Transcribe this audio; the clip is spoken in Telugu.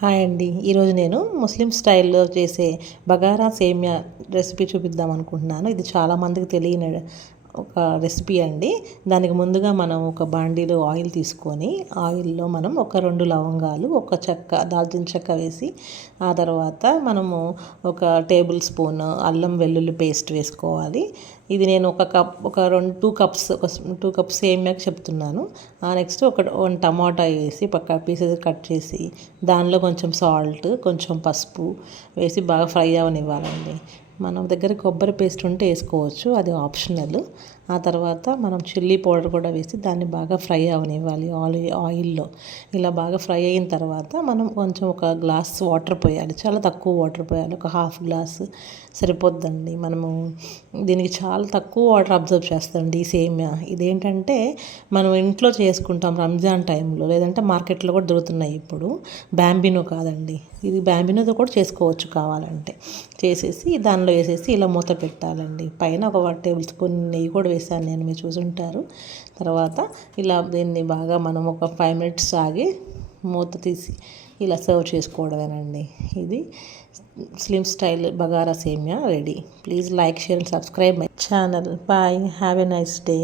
హాయ్ అండి. ఈరోజు నేను ముస్లిం స్టైల్‌లో చేసే బగారా సేమియా రెసిపీ చూపిద్దాం అనుకుంటున్నాను. ఇది చాలామందికి తెలియని ఒక రెసిపీ అండి. దానికి ముందుగా మనం ఒక బాండీలో ఆయిల్ తీసుకొని, ఆయిల్‌లో మనం ఒక 2 లవంగాలు, ఒక చెక్క, దాల్చిన చెక్క వేసి, ఆ తర్వాత మనము ఒక టేబుల్ స్పూన్ అల్లం వెల్లుల్లి పేస్ట్ వేసుకోవాలి. ఇది నేను ఒక 2 కప్స్, ఒక 2 కప్స్ సేమియాకి చెప్తున్నాను. నెక్స్ట్ ఒక 1 టమాటా వేసి పీసెస్ కట్ చేసి, దానిలో కొంచెం సాల్ట్, కొంచెం పసుపు వేసి బాగా ఫ్రై అవనివ్వాలండి. మన దగ్గర కొబ్బరి పేస్ట్ ఉంటే వేసుకోవచ్చు, అది ఆప్షనల్. ఆ తర్వాత మనం చిల్లీ పౌడర్ కూడా వేసి దాన్ని బాగా ఫ్రై అవనివ్వాలి ఆయిల్లో. ఇలా బాగా ఫ్రై అయిన తర్వాత మనం కొంచెం ఒక గ్లాస్ వాటర్ పోయాలి. చాలా తక్కువ వాటర్ పోయాలి, ఒక హాఫ్ గ్లాస్ సరిపోద్దండి. మనము దీనికి చాలా తక్కువ వాటర్ అబ్జర్వ్ చేస్తామండి ఈ సేమియా. ఇదేంటంటే మనం ఇంట్లో చేసుకుంటాం రంజాన్ టైంలో, లేదంటే మార్కెట్లో కూడా దొరుకుతున్నాయి ఇప్పుడు. బ్యాంబినో కాదండి, ఇది బ్యాంబినోతో కూడా చేసుకోవచ్చు కావాలంటే. చేసేసి దానిలో వేసేసి ఇలా మూత పెట్టాలండి. పైన ఒక 1 టేబుల్ స్పూన్ నెయ్యి కూడా వేసాను నేను, మీరు చూసుంటారు. తర్వాత ఇలా దీన్ని బాగా మనం ఒక 5 మినిట్స్ ఆగి మూత తీసి ఇలా సర్వ్ చేసుకోవడమేనండి. ఇది ముస్లిం style bagara semiya ready. Please like, share and subscribe my channel. Bye, have a nice day.